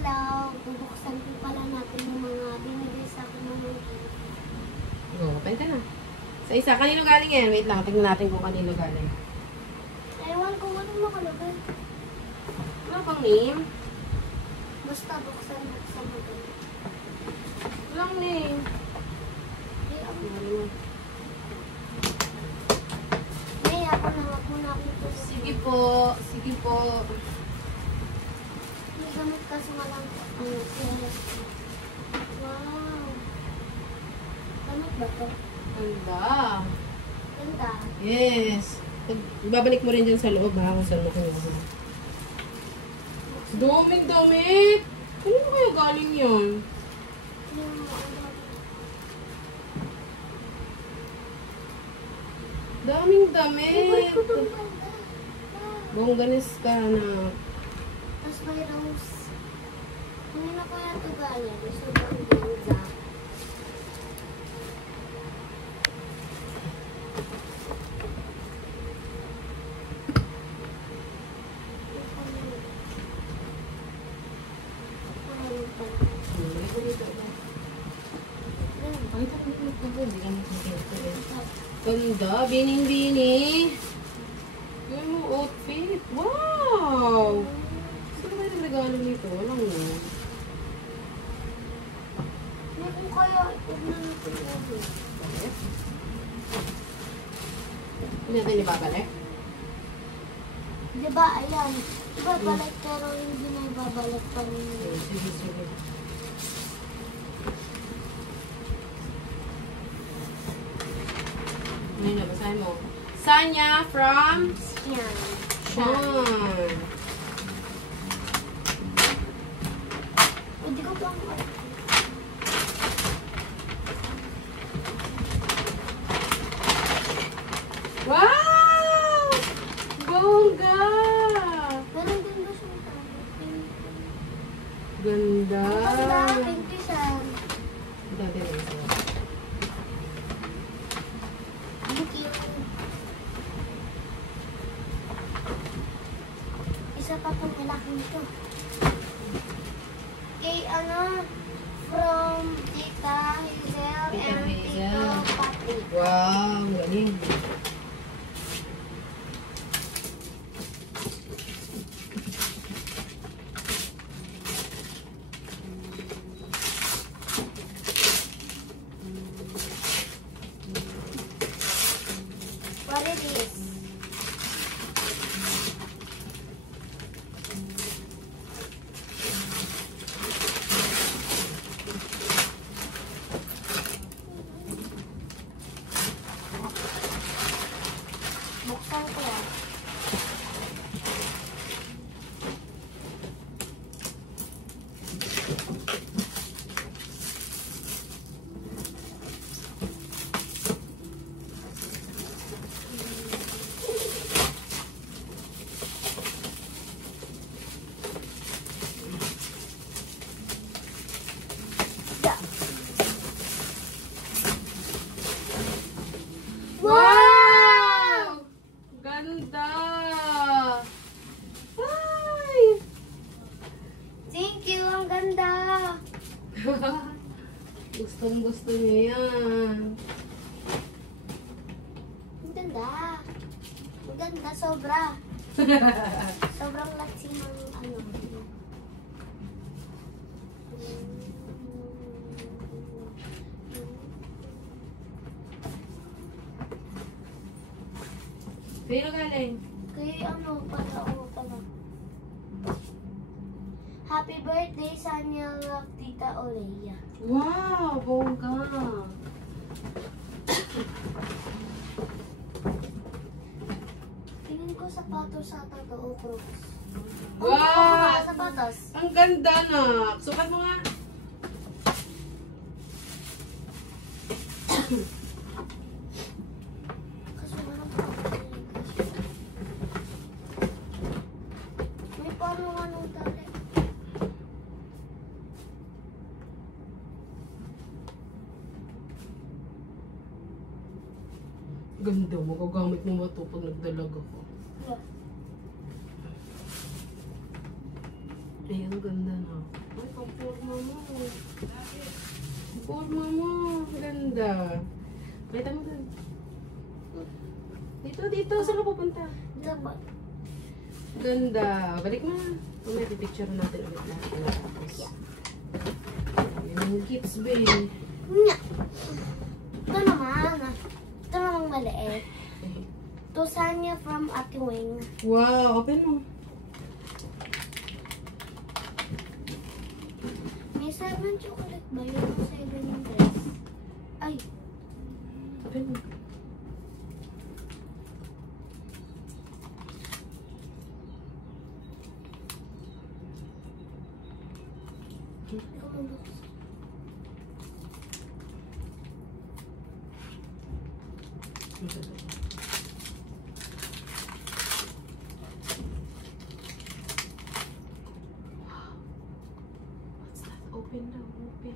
Hello, bubuksan ko pala natin yung mga binigay sa akin ng mga Open ka na. Sa isa, kanino galing yan? Wait lang, tingnan natin kung kanino galing. ewan ko ano nakalagay. Ano pang name? Basta buksan mo din. Walang name. May ako na wag mo na ako ito. Sige po, sige po. May gamit kasi walang wow. Gamit ba to? Ganda. Ganda. Yes. Babalik mo rin dyan sa loob ha, kung saan mo kinuha. Daming damit! Kanino kaya galing yun? Daming damit! Bongganis ka na. Tapos may rose. Kanina ko yan ito galing. Gusto ko ang ganda. Ganda, bining-bini. Yung outfit. Wow! Saan ba yung regalo nito? Walang yun. Hindi ko kaya huwag na natin ulo. Hindi natin ibabalik? Diba, ayan. Diba, balik pero hindi na ibabalik pa rin. Sige, sige. Ano na, basahin mo. Sanya from Yan. Sean. Hindi ko pa ang Wow! Bongga! Meron din ba siyang tawag? Ganda! Ang ganda, pink siya. Dati na isa. Ang cute. Isa pa pong ilaki nito. Kay from Tita Hazel Tita and Tito Hazel. Patrick. Wow! Galing. What it is? Buksan ko yan. Yeah. Wow! Ganda! Ay! Thank you, ang ganda. Gustong gusto niya yan. Ang ganda. Ang ganda, sobra. Sobrang laksi ng ano. Pero galing. Kaya ano, para ako pala. Happy birthday, Sanya Tita Olea. Wow! Bongga! Tingin ko sapatos sa totoo, Crocs. Wow! Sapatos. Ang ganda na! Sukat mo nga! Kaso walang tali. May parang anong tali. Ganda, magagamit mo ba ito pag nagdalag ako? Yeah. Ay, ang ganda na. Forma mo. Ganda. Kita mo dun. Dito. Saan ka pupunta? Dapat. Ganda. Balik mo na. May pipicture natin ulit lahat. Yung kids, babe. Nya. Ito naman. Ito namang maliit. To Sanya from Ate Wing. Wow, open mo. May 7 chocolate ba yun? 7 yung dress. Ay. Open mo. Hindi ko mabuksan. What's that? Open now, open.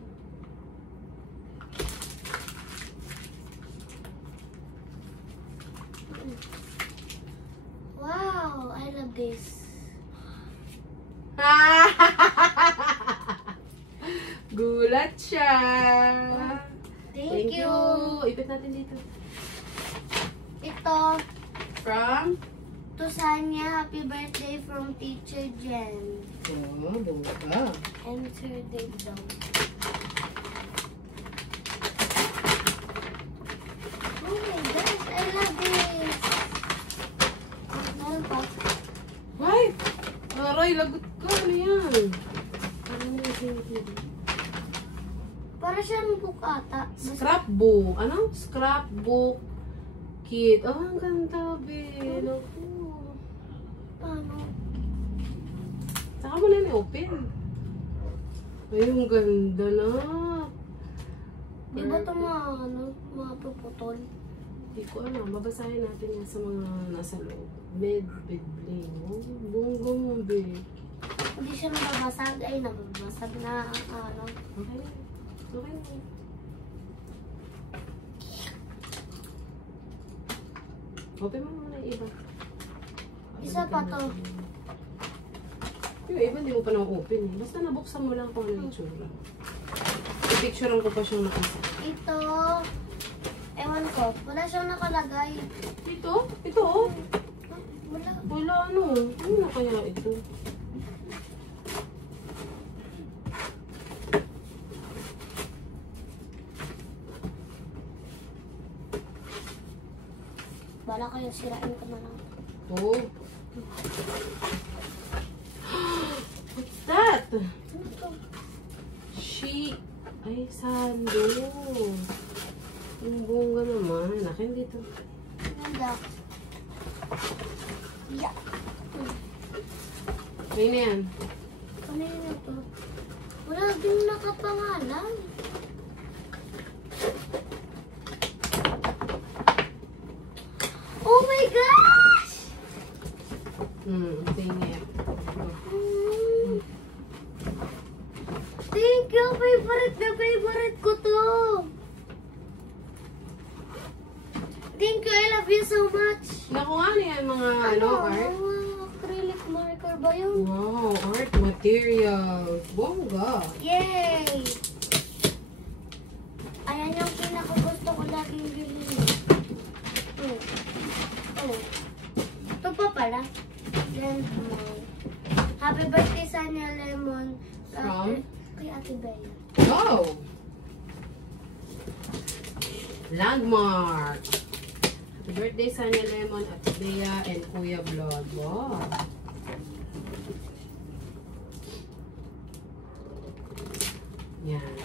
Wow, I love this. Gulat siya. Thank you. Ipit natin dito. Ito, From? to Sanya, happy birthday from Teacher Jen. Oh, buka. Enter date daw. Oh my gosh, I love this. Meron pa. Why? Aray, lagot ko. Ano yan? Ano yung Para siyang book ata. scrapbook. Ano? Scrapbook kit. Oh, ang ganda, babe. Naku. Paano? Saka mo na open. Ay, ang ganda na. Di ba ito mga puputol? Hindi ko alam. Babasahin natin yan sa mga nasa loob. Bed bling. Oh, bongga mo, babe. Hindi siya nababasag. Ay, nababasag na ano. Okay. Okay. Open mo muna yung iba. Isa pa to. Yung iba hindi mo pa na-open eh. Basta nabuksan mo lang kung ano yung tsura. I-picturean ko pa siyang nakasa. Ito, ewan ko, wala siyang nakalagay. Ito? Ito oh. Wala. Wala ano. Ano na kaya ito? Bala kayo, sirain ko na lang. Oh. What's that? Ano to? She. Ay, sando. Yung bunga naman. Akin dito. Ganda. Yeah. May na yan. Ano yun ito? Wala din nakapangalan. Oh my gosh! Tingin. Thank you! Favorite na favorite ko to! Thank you! I love you so much! Naku nga na yan mga ano, art. Acrylic marker ba yun? Wow, art material. Bongga. Yay! Ayan yung pinakagusto ko laging bilhin. Oh. Ito pa pala. Lemon. Happy birthday, Sanya Lemon. From? Kay Ate Bella. Wow! Landmark. Happy birthday, Sanya Lemon, at Bea, and Kuya Vlog. Wow! Yan.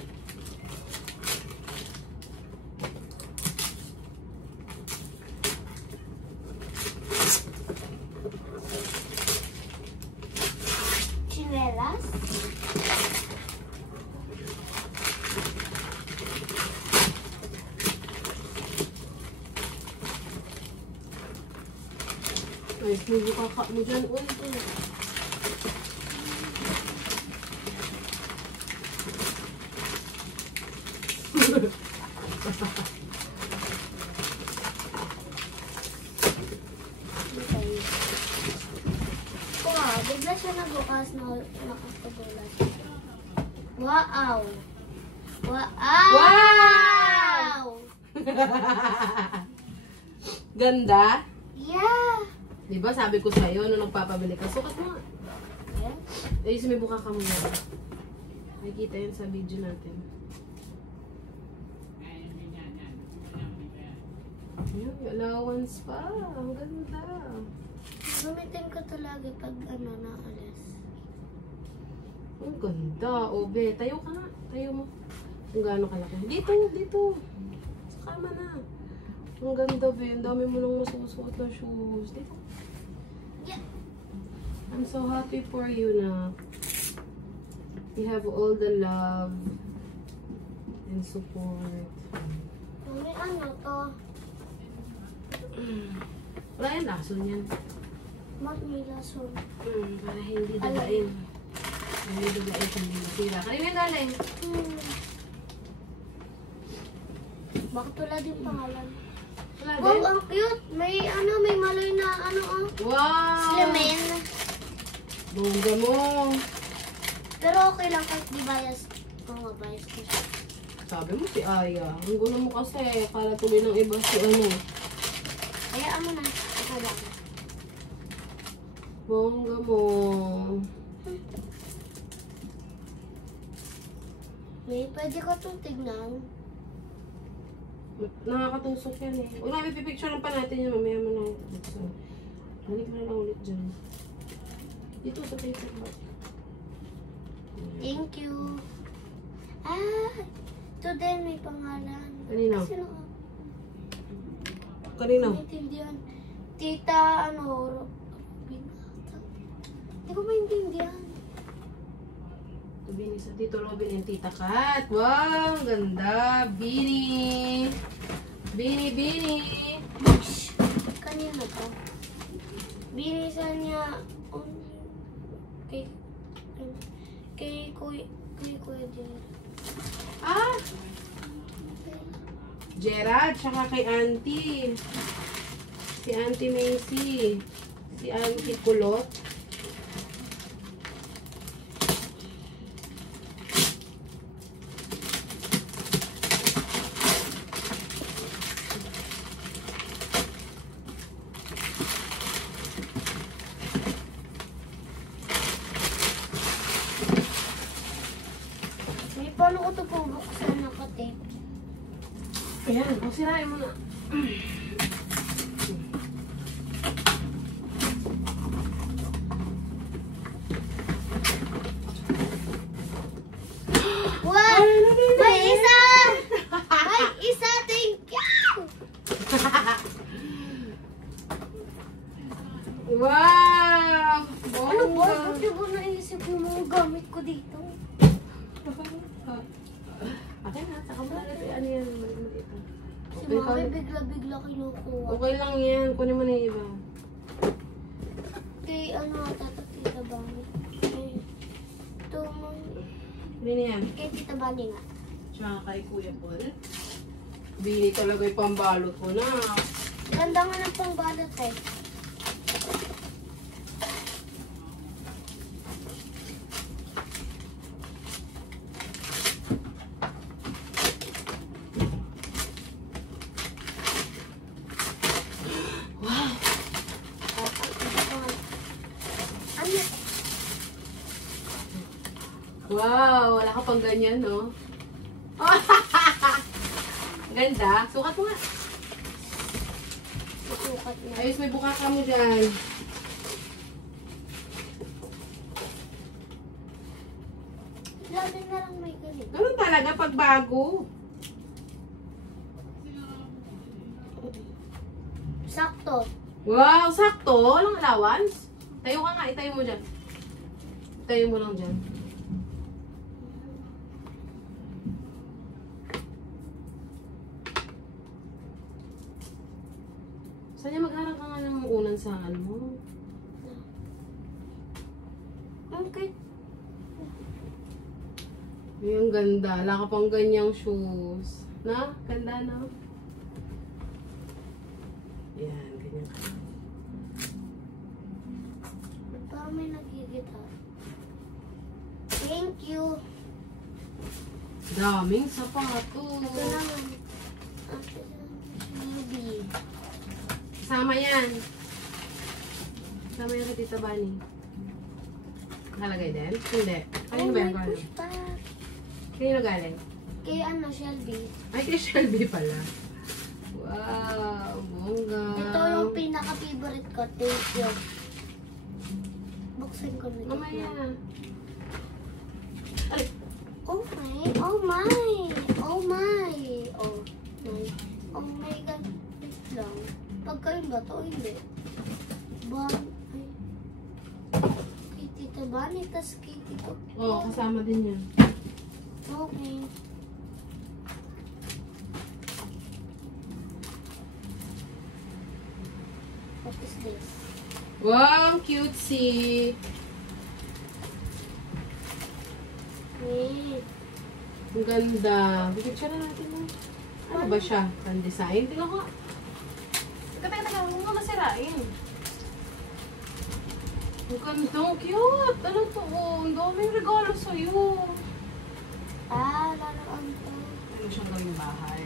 Chinelas. Ay, smoothie kaka mo dyan. Uy, uy. Okay. Wow, bigla siya nabukas na nakakagulat. Wow! Wow! Ganda? Yeah! Diba sabi ko sa'yo, nung nagpapabili ka, sukat mo. Yeah. Ay, sumibuka ka muna. Nakikita yun sa video natin. Yun, allowance pa. Ang ganda. Gamitin ko ito lagi pag naalis. Ang ganda. O, be, tayo ka na. Tayo mo. Kung gaano kalaki. Dito, dito. Sa kama na. Ang ganda, be. Ang dami mo lang masusuot na shoes. Dito. Yeah. I'm so happy for you na you have all the love and support. May ano to? Wala yan, lason yan. May lason. Para hindi dagain. Hindi dagain, hindi masira. Kanina yung galing. Bakit wala din pangalan? Wala Wow, din. ang cute! May may malay na Wow! Slamin. Bongga mo. Pero okay lang kahit di bias. Oo, bias ko siya. Sabi mo si Aya. Ang gulo mo kasi. Akala tuloy ng iba si ano. Kaya mo na. Ito lang. Bongga mo. May pwede ko itong tignan. Nakakatusok yan eh. Huwag namin pipicturean pa natin yun. Mamaya mo na. Balik mo na lang ulit dyan. Dito sa paper bag. Thank you. Ah! Ito din may pangalan. Kanino? Sino? Kanino? Maintindihan. Tita, Robin. Hindi ko maintindihan. Bini sa Tito Robin and Tita Kat. Wow! Ang ganda! Bini! Bini, Bini! Kanina to. Binisan niya kay Kuya Jerry. Ah! Gerard, tsaka kay Auntie. Si Auntie Macy. Si Auntie Kulot. Paano ko ito pabuksan naka-tape? Ayan, o sirain mo na. Wow! May isa! May isa! Thank you! Wow! Ano ba? Bongga! Ba't di ba naisip yung mga gamit ko dito? Akin na, saka mo na ano yan, maliit. Si Mami bigla-bigla kinukuha. Okay lang yan, kunin mo na yung iba. Kay Tita Bani. Ito mo. Hindi na yan. Kay Tita Bani nga. Tsaka kay Kuya Paul. Bili talaga yung pambalot ko na. Ganda nga ng pangbalot eh. Wow, wala ka pang ganyan, no? Ganda. Sukat mo nga. Sukat na. Ayos, may buka ka mo dyan. Lagi na lang may ganito. Ganun talaga pag bago. Sakto. Wow, sakto. Walang allowance. Tayo ka nga, itayo mo dyan. Itayo mo lang dyan. Saan niya magharang ka nga ng unan sa ano mo? Okay. Ay, ang ganda. Wala ka pang ganyang shoes. Na? Ganda na. Yan, ganyan ka. Parang may nagigita. Thank you. Daming sapatos. Ito naman. Ruby. Kasama yan. Kasama yan kay Tita Bunny. Nakalagay din? Hindi. Kanino ba yan? my push back. Kanino galing? Kay ano, Shelby. Ay, kay Shelby pala. Wow, bongga. Ito yung pinaka-favorite ko. Thank you. Buksan ko na. Mamaya. Ay, Oh my, oh my, oh my, oh my, oh my god, wait lang. Pagkain ba to? Hindi. Kay Tita Bunny, tas kay Tito. oo, kasama din yan. Okay. What is this? Wow, cutesy. Wait. Ang ganda. Picture na natin mo. Ano ba siya? Pan-design? Tingnan ko. Teka, huwag mo masirain. Ang ganda, ang cute. Ano to? Oh, ang daming regalo sa'yo. Ah, laruan to. Ano siyang gawing bahay?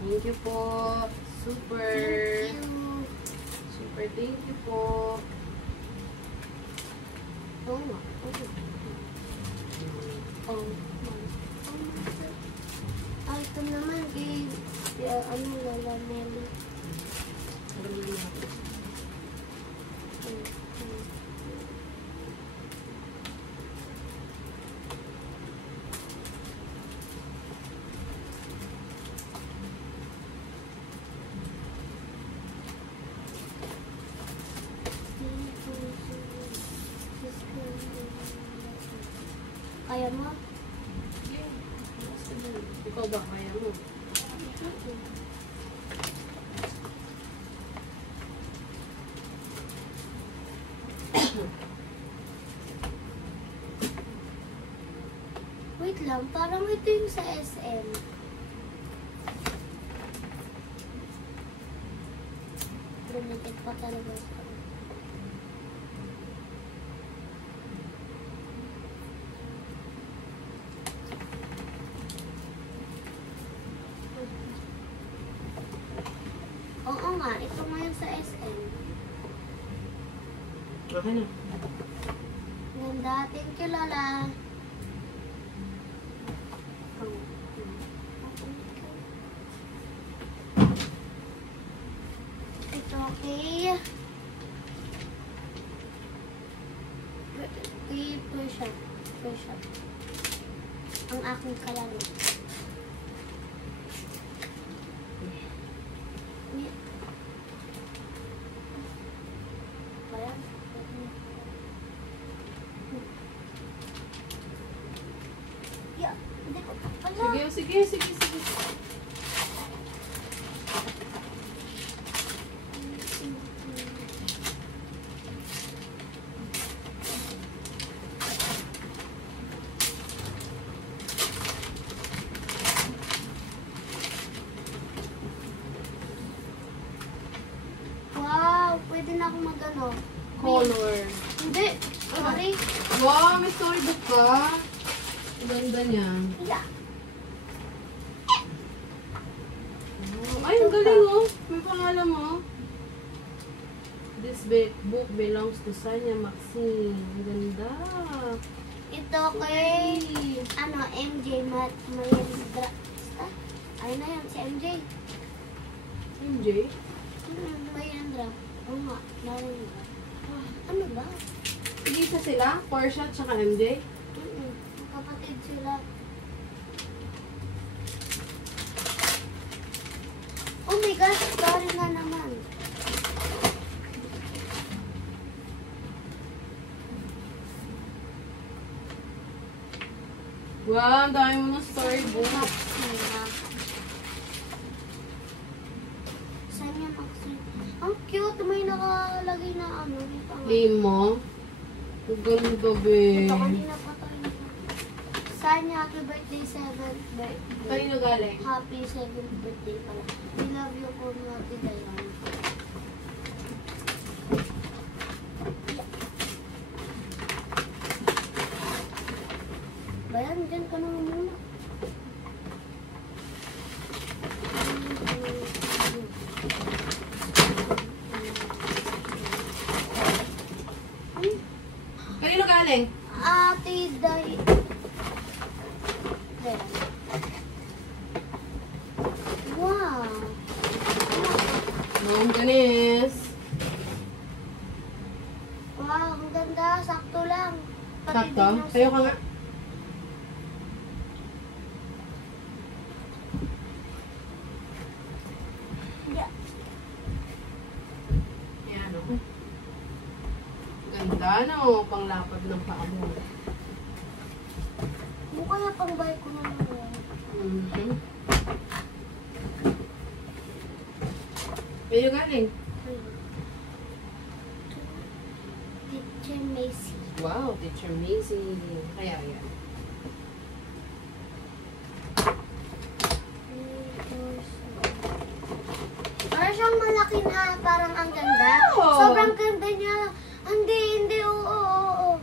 Thank you po. Super. Thank you. Super thank you po. Oh nga. Oh my. Ah, ito naman kay, ano, Lola Nelly. Kaya mo? Ikaw ba kaya mo? Wait lang, parang ito yung sa SM. Limited pa talaga ito. Oo nga, ito nga yung sa SM. Okay na. Ganda. Thank you, Lola. Ito, okay. Push up. Push up. Ang aking kalaro. Yeah, hindi ko. Ala. Sige. Wow, pwede na akong mag-ano. Color. Hindi. Sorry. Wow, may storybook ka. Ang ganda niya. Yeah. Ay, ang galing oh. May pangalan mo. This book belongs to Sanya Maxine. Ang ganda. Ito kay, ano, MJ Mayendra. Ay na yan, si MJ. MJ? Mayendra. Oo nga, Mayendra. Ano ba? Isa sila? Porsche at saka MJ? Kapatid sila. Oh my gosh, sorry na naman. Wow, ang dami mo ng storybook. Sanya Maxine. Ang cute, may nakalagay na ano. May pangalan. Name mo? Ang ganda, be. Ito kanina pa tayo. Tanya, happy birthday, 7th birthday. Kanino galing? Happy 7th birthday pala. We love you po, Ate Diana. Bayan, dyan ka naman muna. Kanino galing? Ate Diana. Wow. Ma'am Ganes. Wow, ang ganda. Sakto lang. Pati Sakto? din yung Tayo ka nga. Yeah. Ayan o. Ganda no, panglapad ng paa mo. Kaya pang buy ko na naman. Mhm. Kanino galing? Teacher Macy. Wow, Teacher Macy. Kaya yan. Parang siyang malaki na, parang ang ganda. Wow! Sobrang ganda niya. Hindi, oo.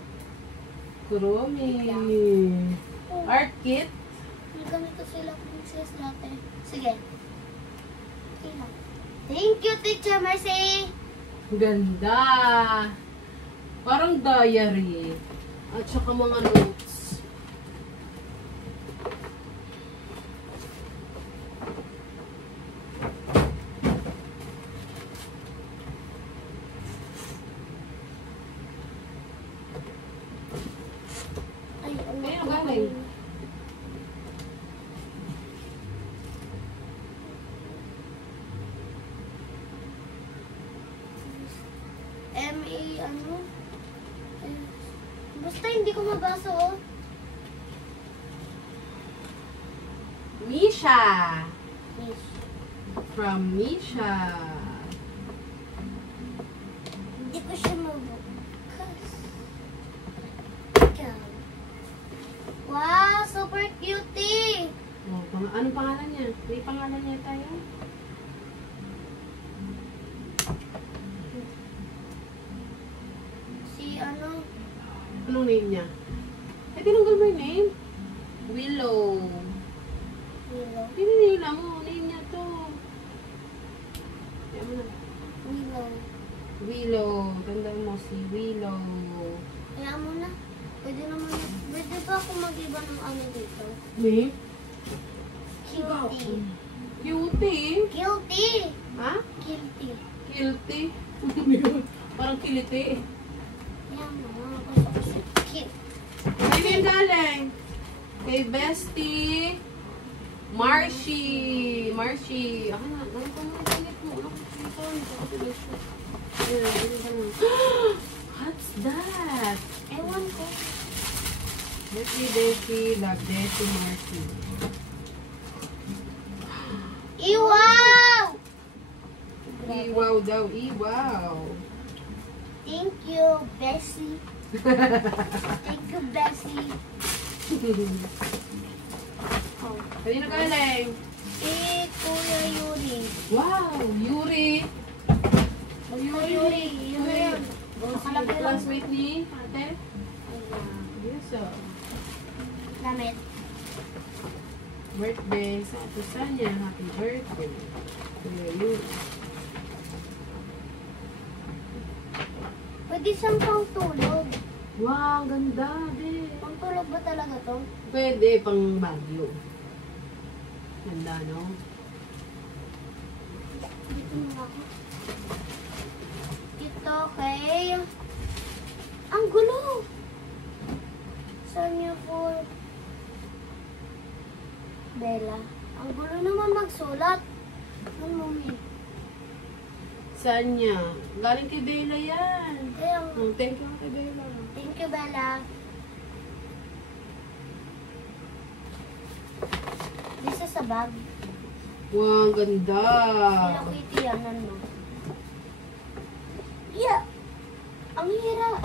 Kuromi. Art kit. May ganito sila, princess latte. Sige. Okay lang. Thank you, Teacher Mercy. Ganda. Parang diary. At saka mga notes. Ay, ano Ayun, ko? galing. M.A. ano? Eh, basta hindi ko mabasa, oh. Misha. Miss. From Misha. Hindi ko siya mabukas. Ikaw. Wow, super cutie! Oh, anong pangalan niya? May pangalan niya tayo? Si ano? Anong name niya? Eh, tinanggal mo yung name? Willow. Willow. Pininila mo. Name niya to. Kaya mo na. Willow. Willow. Tandaan mo si Willow. Kaya mo na. Pwede naman. Pwede ba ako mag-iba ng ano dito? Name? Guilty. Cutie. Guilty! Ha? Guilty. Kilty. Parang kiliti. Yan mo. Gusto ko siya. Cute. Ay, may galing. Kay Bestie. Marshy. Marshy. Ako na. Ano ka na? Galit mo. Ano ka na? What's that? Ewan ko. Bestie, Bestie. Love Bestie, Marshy. Iwaw! Iwaw daw. Iwaw. Thank you, Bessie. Thank you, Bessie. Oh. Kanino galing? Kuya Yuri. Wow! Yuri. Kuya Yuri. Yun na yun. Nakalagay lang. Classmate ni ate? Yes, Damit. birthday sa Ate Sanya. Happy birthday. Kuya Yuri. Pwede siyang pang tulog. Wow, ang ganda, be. Pang tulog ba talaga to? Pwede pang Baguio. Ganda, no? Dito mo ako. Ito kay... Ang gulo! Sanya for... Bella. Ang gulo naman magsulat. Ano mo, Sanya. Galing kay Bella yan. Kaya, Thank you kay Bella. thank you, Bella. Isa sa bag. Wow, ang ganda. Hello Kitty yan, ano? Yeah! Ang hirap!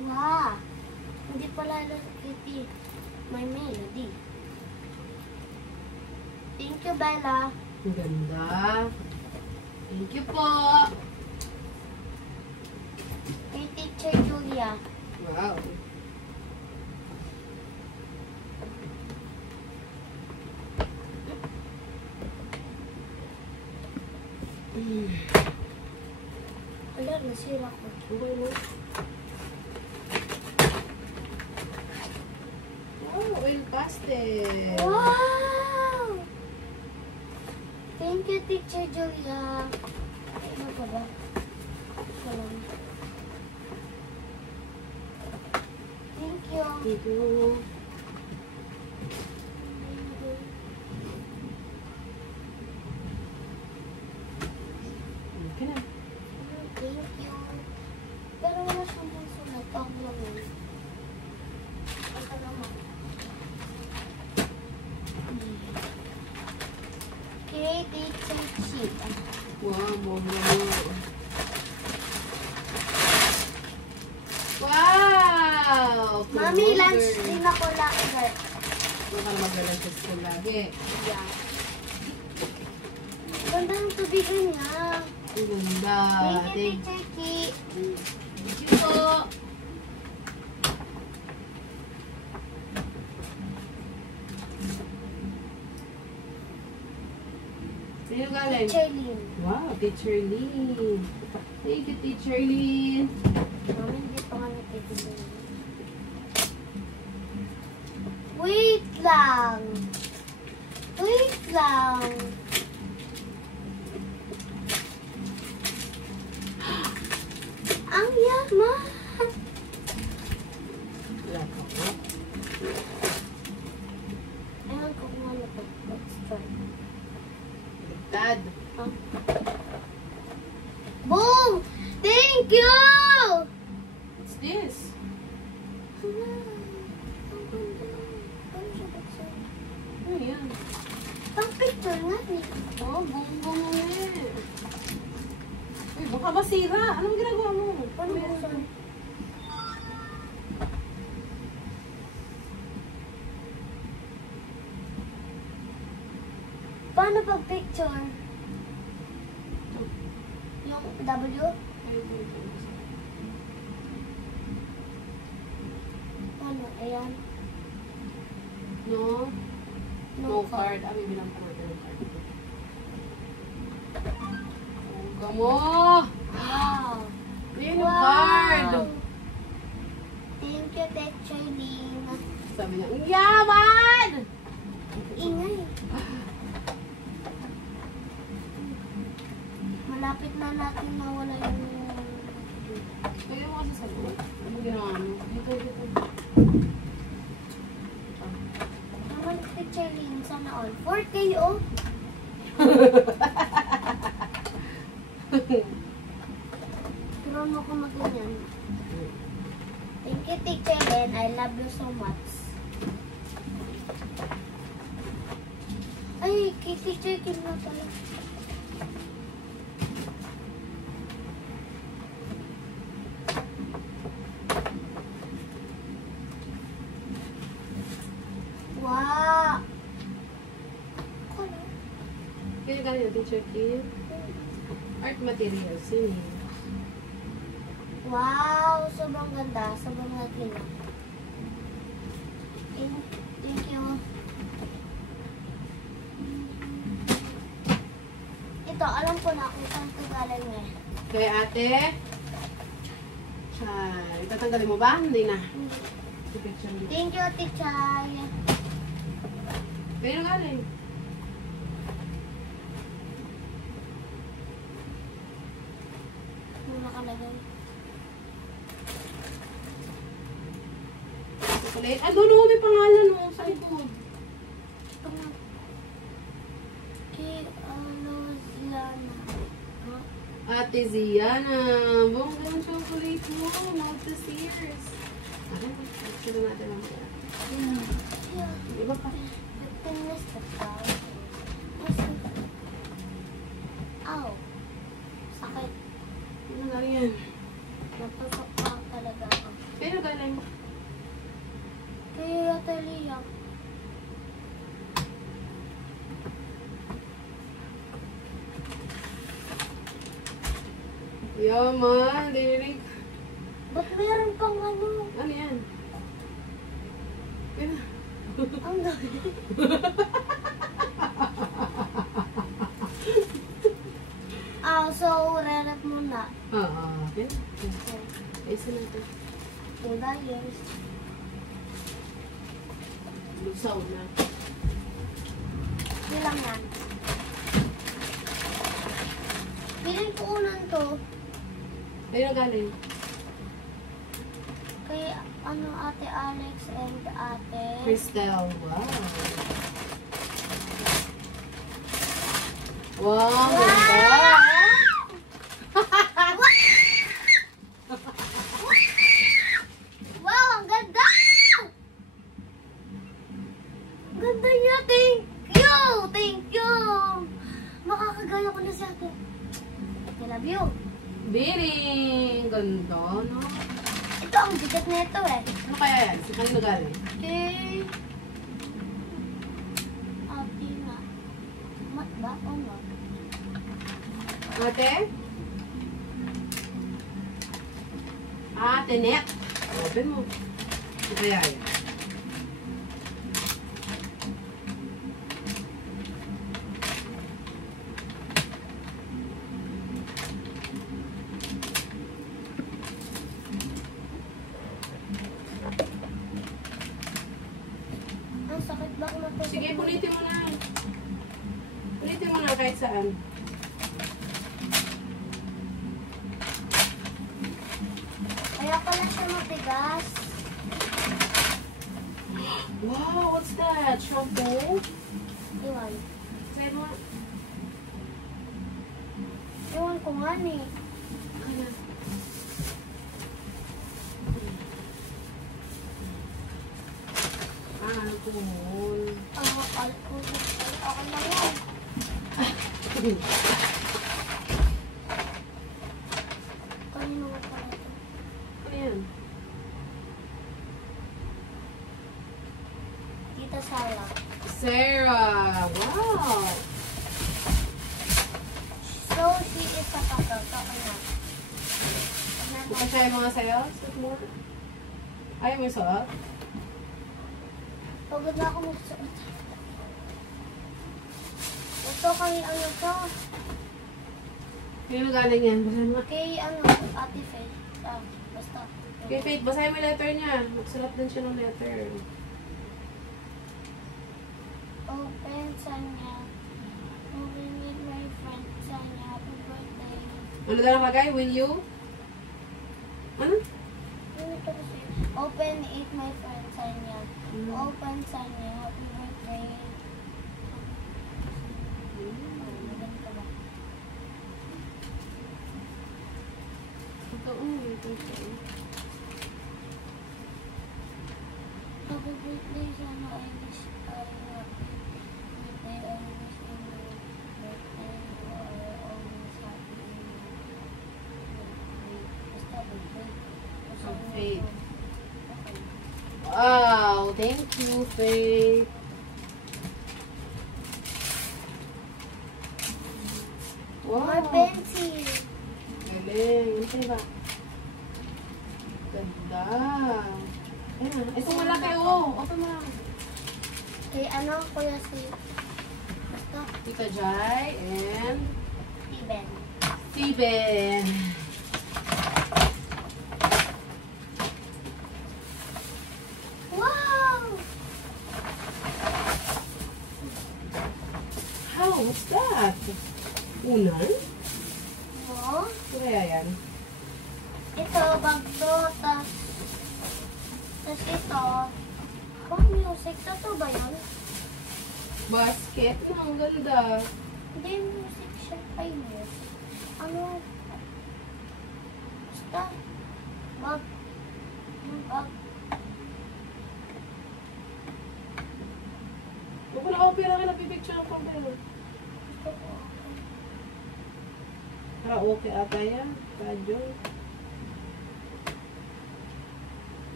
Wow! Hindi pala Hello Kitty. My melody. Thank you, Bella. Ang ganda. Thank you po. Kay Teacher Julia. Wow. Wala, nasira ko. Okay mo. Oh, oil pastel. Wow! Thank you, Teacher Julia. Ano pa ba? Salam. Thank you. Dito. Okay na. Thank you. Pero wala siyang sulat. Ako lang yun. Ito naman. Okay, Teacher Sheet. Wow, wow. Wow! Mami, lunch Burger. din ako lagi. Huwag ka na mag-lunch sa school lagi. Yeah. Ganda ng tubigan niya. Ang ganda. Thank you, Teacher Ki. Thank you po. Sino galing? Teacher Lynn. Wow, Teacher Lynn. Thank you, Teacher Lynn. Mami, hindi pa nga natitigil. Wait lang. Wait lang. Ang yaman. Wala pa po. Ewan ko kung ano to. Let's try. Dad. Huh? Boom! Thank you! What's this? Ano yan? Pang picture nga ni. Oh, bongbong eh. Uy, baka masira. Anong ginagawa mo? Paano buksan? Paano pag picture? Yung W? Ano? Ayan. No? No card. Ah, bibilang pa natin yung card. Bongga mo! Wow. Ayan yung card! Thank you, Teacher Lynn. Sabi niya, ang yaman! Ingay. Malapit na natin mawala yung... Kaya mo kasi sa loob. Ano ginawa mo? Dito, dito. Naman, Teacher Lynn, sana all. 4K, oh. Turuan mo ko magganyan. Thank you, Teacher Lynn. I love you so much. Ay, kay Teacher Kim na pala. Wow! Color. Kaya galing natin, Chucky. Art materials, yun eh. Wow! Sobrang ganda. Sobrang lagina. Thank you. Ito, alam ko na kung saan ko galing eh. Kaya ate, itatanggalin mo ba? Hindi na. I-picture mo. Thank you, Teacher. Kaya galing. Ano nakalagay? Chocolate. Ah, doon may pangalan mo. Sa likod. Kay Alozlana. Huh? Ate Ziana. Bongga ng chocolate mo. Malta Sears. Ano ba? Picture natin ang mga. Yeah. Iba pa. Pinis ka pa. Ow. Sakit. Ano galing yan? Napasok pa talaga ako. Pero galing. Lia. Yaman, dinig. Ba't meron pang ano? Ano yan? Yan na. Ang dami. So, re-rep muna. Oo, okay. Isa na ito. Diba, yes. Lusaw na. Ilang yan. Piling ko unan to. Ayun na galing. Kay ano ate Alex and ate. Crystal, wow. Wow, ganda. Wow, ang ganda! Ganda niya, thank you! Thank you! Makakagaya ko na si ate. I love you. Biring, ganda, no? Ito ang bigat na ito eh. Ano kaya yan? Sa kanino galing? Okay. Ate na. Mat ba o mat? Ate? Ate Net. Open mo. Ano kaya yan? Ang sakit ba na to? Sige, punitin mo na. Punitin mo na kahit saan. Kaya pala siya matigas. Wow, what's that? Shampoo? Iwan. Sa'yo mo. Iwan ko nga ni. Ano? Alcohol. Alcohol. Okay na yan. Kanino nga pala ito? Ano yan? Tita Sala. Sarah! Wow! So, she is a patoto. Ano? Ipasaya mo nga sa'yo? Suot mo. Ayaw mo yung suot? Pagod na ako magsuot. Ito kay ano to? Kaya galing yan. Basahin mo. Kay ano, Ate Faith. Basta. Kay Faith, basahin mo yung letter niya. Magsulat din siya ng letter. Open, Sanya. Moving with my friend, Sanya. Happy birthday. Ano na nakalagay? Will you? Ano? Ano ito kasi? Open, eat my friend, Sanya. Open, Sanya. Happy birthday. Maganda ka ba? Ito, ito. Happy birthday, Sana. I wish I happy birthday. I wish you birthday. You are always happy. Basta birthday. Of Faith. Okay. Wow! Thank you, Faith. Wow! More pencil. Galing. Ano ba? Ganda. Ayan na. Ito malaki, oh. Open mo lang. Kay ano, kuya si... Basta, Tita Jai and Steven. Steven. Wow! How? What's that? Unan? Mo? Ano kaya yan? Ito, bag to, tas ito, pang music, to ba yun? Basket. Ang ganda. Hindi music siya, ay music. Ano? Basta, bag. Bag. Huwag ko na opera ka napipicture ng pambero. Gusto ko. Karaoke ata yan. Radyo.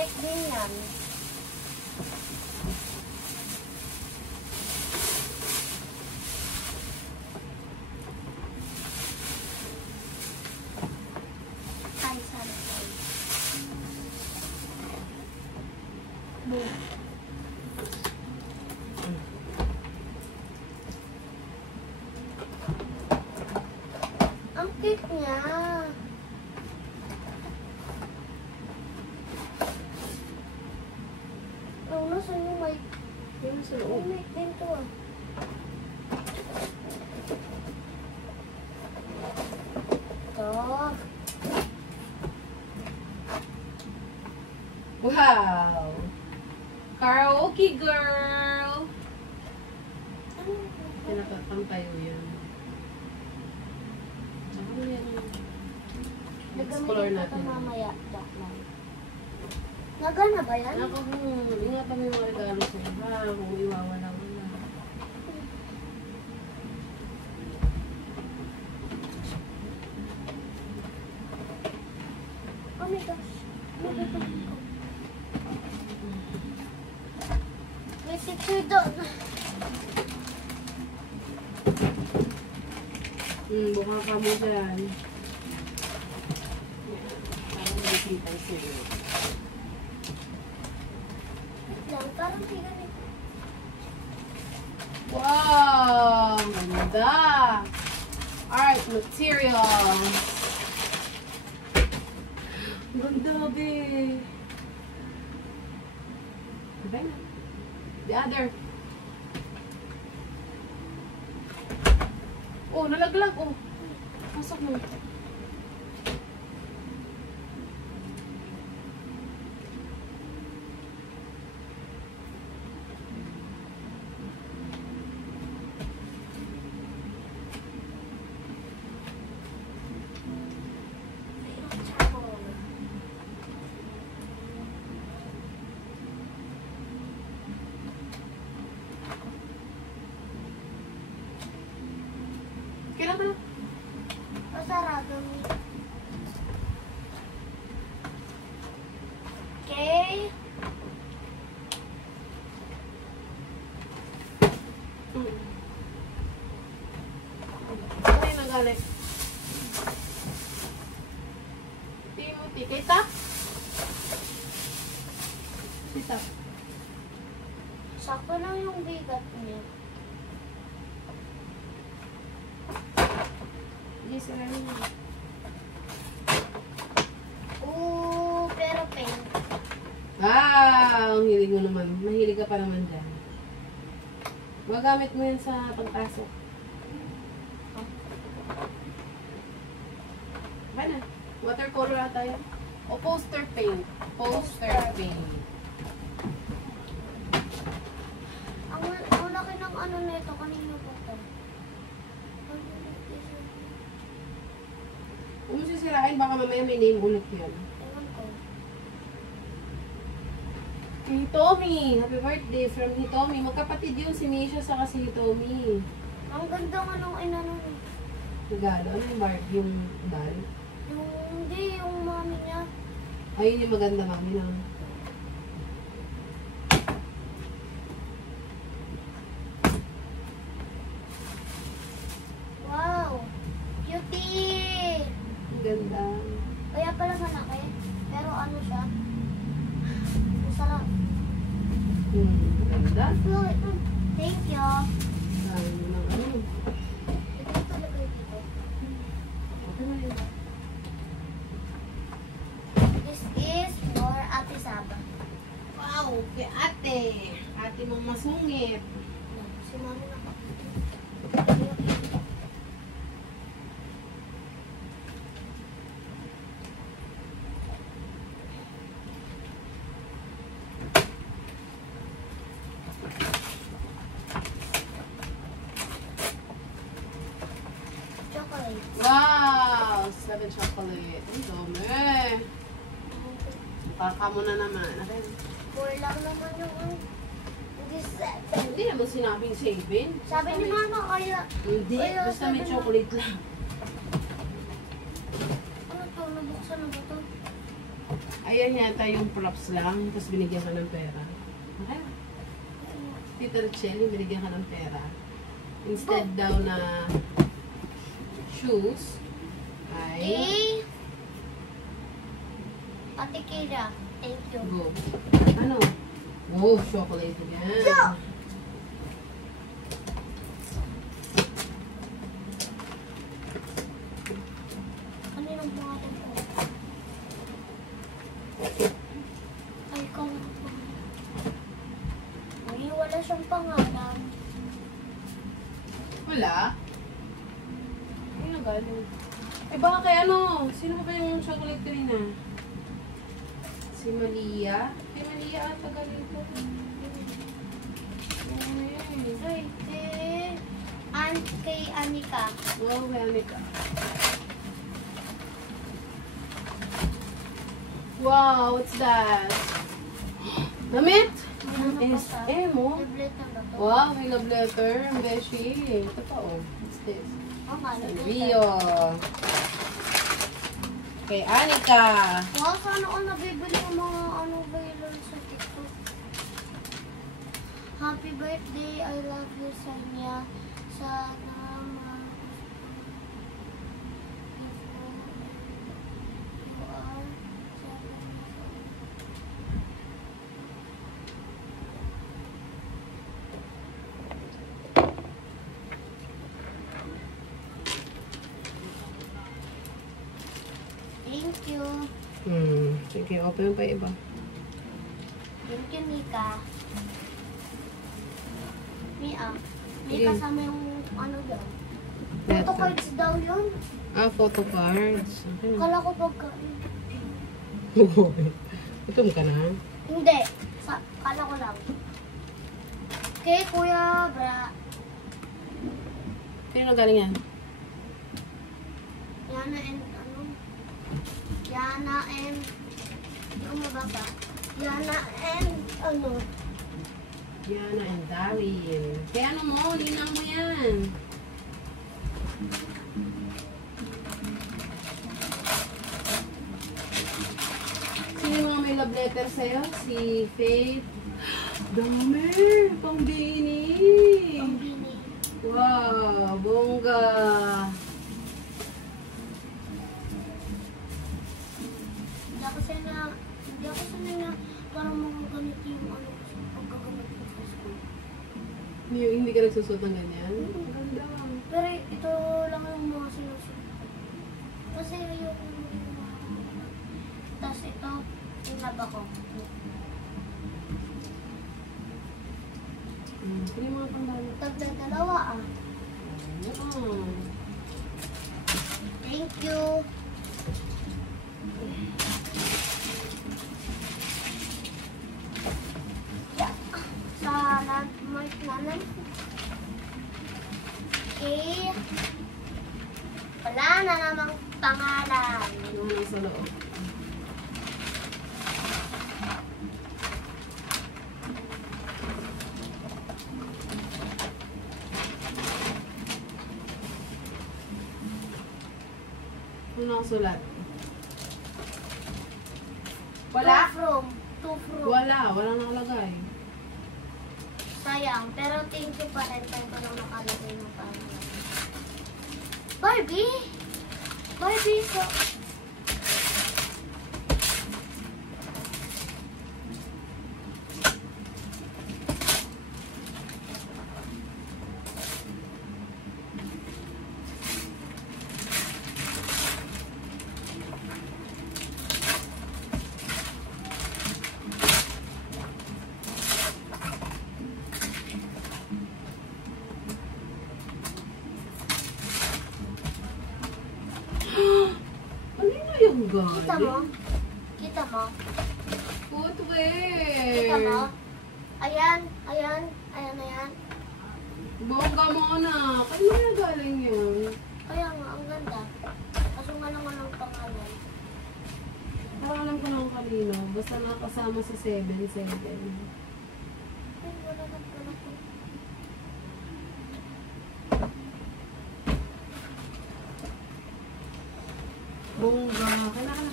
Cake din yan. Ay, sana. Boom. Ang cute niya. Oh, nasa yung mic? Yun sa May loob. mic din to ah. Ito. Wow! Karaoke girl! Pinapatang tayo yan. Ano yan? Explore Nagamitin ko ito natin. mamaya. Jack lang. Nagana ba yan? Ako, ingatan mo yung mga regalo sa iba. Kung iwawala mo na. Oh my gosh. May picture doon. Buka ka mo dyan. Parang nakikita sa'yo. Lang, parang di ganito. Wow! Ganda! Art materials. Ganda, be. Okay na. The other. Oh, nalaglag. Oh. Pasok mo. Kailan ba na? Masarado. Okay. Ano yung nagalit? Timothy, kay Tap? Si Tap. Sakto lang yung bigat niya. Hindi sila rin. Ooh, pero pink. Ah, ang hilig mo naman. Mahilig ka pa naman dyan. Magamit mo yan sa pagpasok. Ba na? Watercolor ata yan? O poster paint? Poster paint. Ang laki ng ano nito, kanino po ito? Kung mo sisirain, baka mamaya may name ulit yan. Ewan ko. Hitomi! Happy birthday from Hitomi. Magkapatid yun si Misha sa si Hitomi. Ang ganda nga nung inano. Regalo. Ano yung bar? Yung dal? Hindi, yung mami niya. Ayun yung maganda mami na. Wow! Cutie! Ang ganda. Kaya pala malaki. Pero ano siya? Masarap. Ganda. Thank you. Sabi mo ng ano. Ito talaga dito. Okay na yun. This is for Ate Saba. Wow! Kay ate. Ate mong masungit. Si mami na pa. Chocolate. Wow! 7 chocolate. Ang dami. Baka mo na naman. Okay. 4 lang naman yung this Hindi naman sinabing 7. Sabi ni mama kaya Hindi. Kaya Basta may sabi na- chocolate lang. ano to, nabuksan na ba to? Ayan yata yung props lang, tapos binigyan ka ng pera. Okay? Peter Chen, binigyan ka ng pera. Instead daw na shoes, ay Ate Kira, thank you. go. Ano? Wow, chocolate yan. Ano yung pangalan ko? Ay, ikaw na po. Uy, wala siyang pangalan. Wala? Ay, nagaling. Eh, baka kay ano? Sino ba yung chocolate kanina? Si Malia? Si Malia ata galing ko. Ay, kay Anika. Wow, kay Anika. Wow, what's that? Damit? SM, oh. Tablet na ba to? Wow, may love letter. Ang beshi. Ito pa, oh. What's this? Rio. Rio. Kay Anika. Wow, sana ako nabibili ng mga ano viral sa TikTok. Happy birthday, I love you, Sanya. Sana you are Thank you. Sige, open pa iba. Thank you, Nika. Mia, may Sige. kasama yung ano daw. Letter. Photo cards daw yun. Photo cards. Okay. Kala ko pagkain. Gutom ka na? Hindi. Kala ko lang. Okay, Kuya Bra. Sino galing yan? Yana and ano? Yana and... Ano mababa? Yana and ano? Yana and Darwin. Kaya ano mo? Linang mo yan. Sino yung mga may love letter sa'yo? Si Faith. Dami! Pambini! Ang bini. Wow! Bongga! Hindi ako sanay na parang mga ganito yung ano kasi pagkagamit ko sa school. Hindi ka nagsusuot ng ganyan? Ang ganda. Pero ito lang yung mga sinusunod. Kasi yung tapos ito, tinaba ko. Sino yung mga pambalo? Tagdadalawa ah. Oo. Thank you. Sa landmark namin. Okay. Wala na namang pangalan. Ano lang sa loob? Ano nakasulat? Wala? To from. Wala. Walang nakalagay. Sayang. Pero thank you pa rin. Tayo ko nang nakalagay ng pangalan. Barbie! Barbie! So, Ano yung galing? kita mo? Kita mo? Footwear. Kita mo? Ayan. Ayan. Ayan na yan. Bongga mo na. Kaya na galing yun. Kaya nga, ang ganda. Kaso nga lang walang pangalan. Parang alam ko lang kanino. Basta nakasama sa 7-7. Ay, wala na pala ko. Bongga. Kaya na.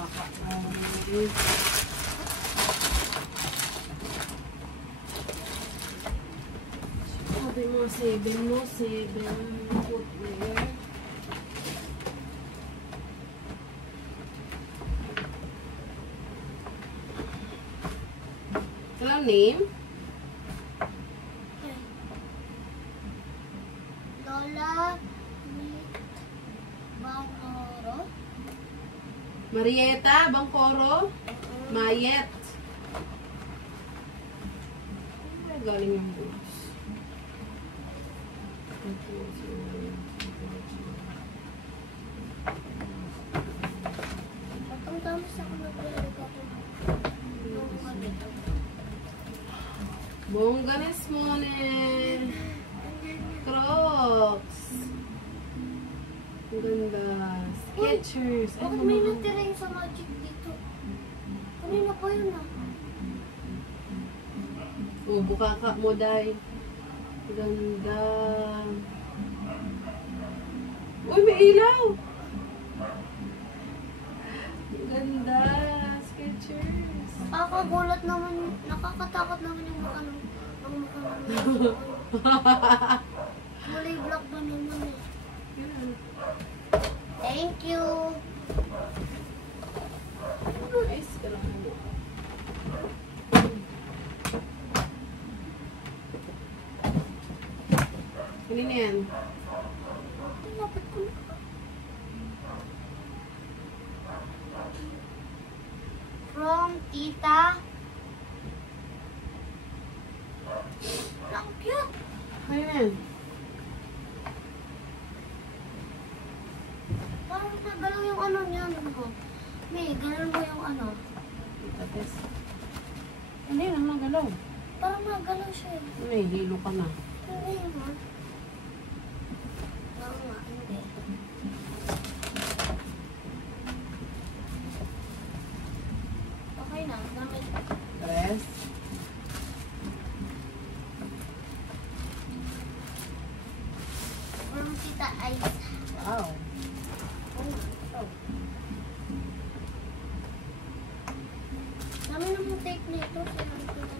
Nakaka-alis. Sabi mo, 7 mo, 7. Footwear. Walang name? Lola Bangoro. Marieta, Bangkoro, Mayet. Ay, galing yung boots. Ang dami sa ako nagre-regalo. Bongganes mone. Crocs. Ang ganda. Skechers. Ay, Bakit may natira yung sa Magic dito? Kanina pa yun ah. oh, bukaka mo, day. Ganda. Uy, may ilaw. Ganda. Skechers. Nakakagulat naman, nakakatakot naman yung mga ano, ang mukha naman. Kulay black ba naman eh. Thank you. Nice. Kailangan mo. Kanina yan. Lapit ko na. From Tita. Ang cute. Kanina yan. Parang nagalaw yung ano niya. May, ganun ba yung ano? Tapos. Hindi lang nagalaw. Parang nagalaw siya eh. May hilo ka na. Hindi naman. Oo nga, hindi. Okay na, gamit. Dress. From Tita Ice. Wow. Dami namang tape nito. Sinabi ko na.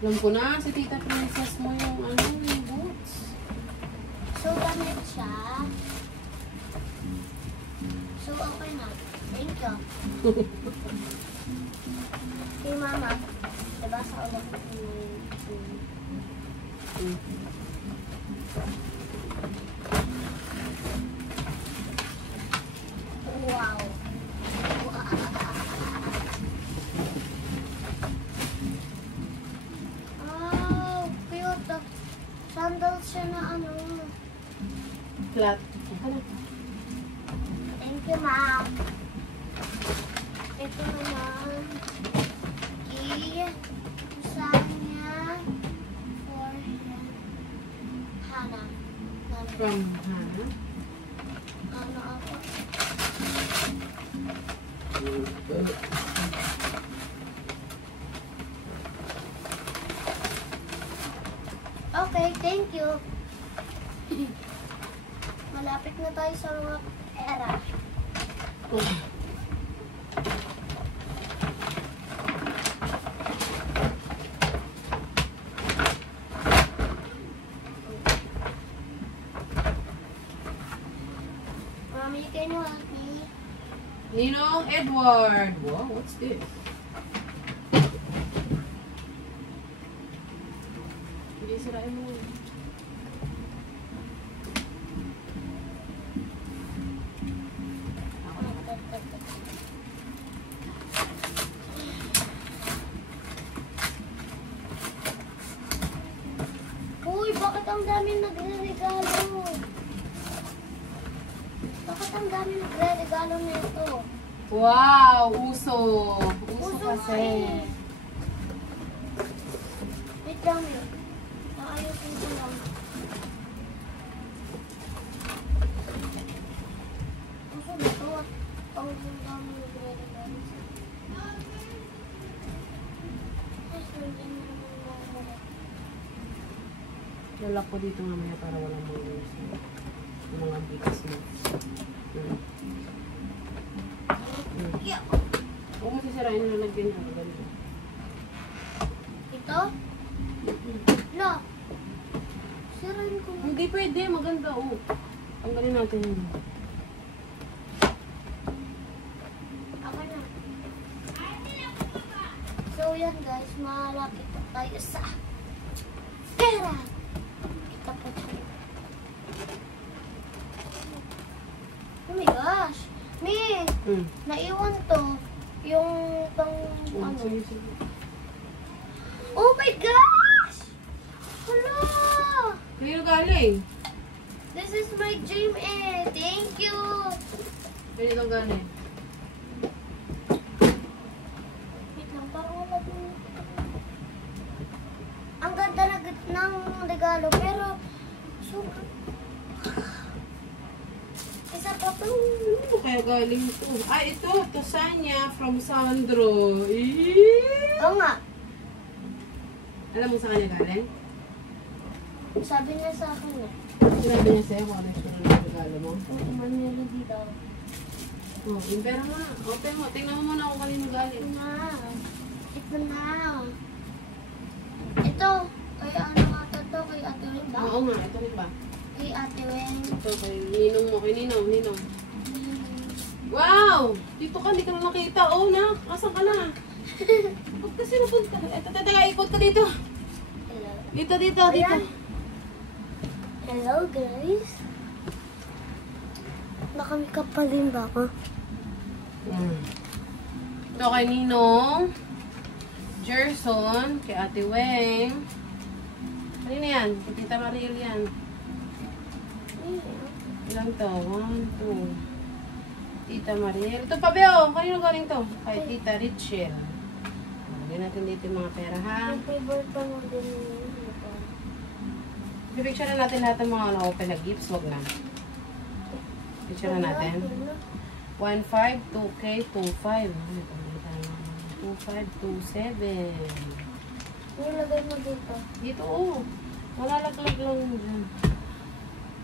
Alam ko na, si Tita Princess mo yung ano, yung boots. So, gamit siya. So, okay na. Thank you. Kay Mama. Diba sa ulit ko Wow. Wow, cute. Sandals siya na ano. Flat. Thank you, Ma'am. Ito naman. Sanya for Hana. From Hana. Ano ako? Okay, thank you. Malapit na tayo sa mga era. Mommy, can you help me? Ninong Edward. Wow, what's this? Hindi, sirain mo. Uy, bakit ang dami nagre-regalo? Bakit ang dami nagre-regalo nito? Wow, uso. Uso Puso kasi. eh. Wait lang yun. Naayusin ko lang. Puso ba ito? Ang dami nagre-regalo. Lalak ko dito mamaya para walang mga bigas mo. Huwag mo sisirain na lalagyan niya. Ganito. Ito? No. Sirain ko. Hindi pwede, maganda. Oh. Tanggalin natin yun. Ako na. So yan guys, malapit na tayo sa pera. Kita po tayo. Oh my gosh. Miss, naiwan to. Yung pang ano. Oh my gosh! Hala! Kaya galing? This is my dream eh. Thank you. Kaya galing? Wait lang, parang wala din. Ang ganda na ng regalo, pero sobrang... Isa pa to. Kaya galing to. Ah, ito. Tosanya from Sandro. Oo nga. Alam mo sa kanya galing? Sabi niya sa akin eh. Sinabi niya sa'yo kung ano yung sunod na regalo mo. Manila dito. Oh, yung pera mo na. Open mo. Tingnan mo muna kung kanino galing. Ito na. Ito na. Ito. Kay ano ata to? Kay Ate Wen ba? Oo nga. Ito rin ba? Kay Ate Wen. Ito kay ninong mo. Kay ninong. Ninong. Wow! Dito ka. Hindi ka na nakita. Oh, na. Asan ka na? Ba't kasi napunta? Ito, tataga. Ikot ka dito. Hello. Dito, dito, dito. Ayan. Hello guys. Baka may kapalin ba ako? Ito kay Ninong. Gerson. Kay Ate Weng. Ano na yan? Kay Tita Mariel yan. Ilan to? 1, 2. Tita Mariel. Ito pa, Beo. Kanino galing to? Kay Tita Richel. Lagyan natin dito yung mga pera, ha? Ang favorite pa mo din ito. Pipicture na natin lahat ng mga na-open na gifts. Huwag na. Picture na natin. 1, 5, 2K, 2, 5. 2, 5, 2, 7. Nilagay mo dito. Dito, oh. Malalaglag lang dyan.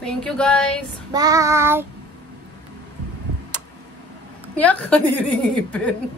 Thank you, guys. Bye! Yak ka, niringipin.